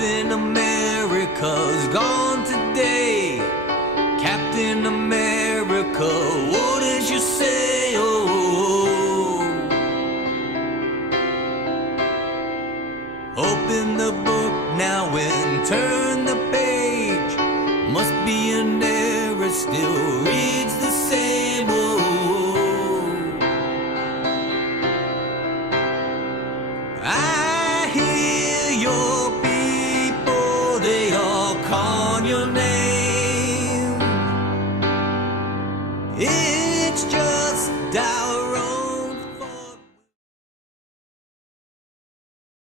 Captain America's gone today. Captain America, what did you say? Oh, open the book now and turn the page. Must be an error, still reads the same. Oh, I hear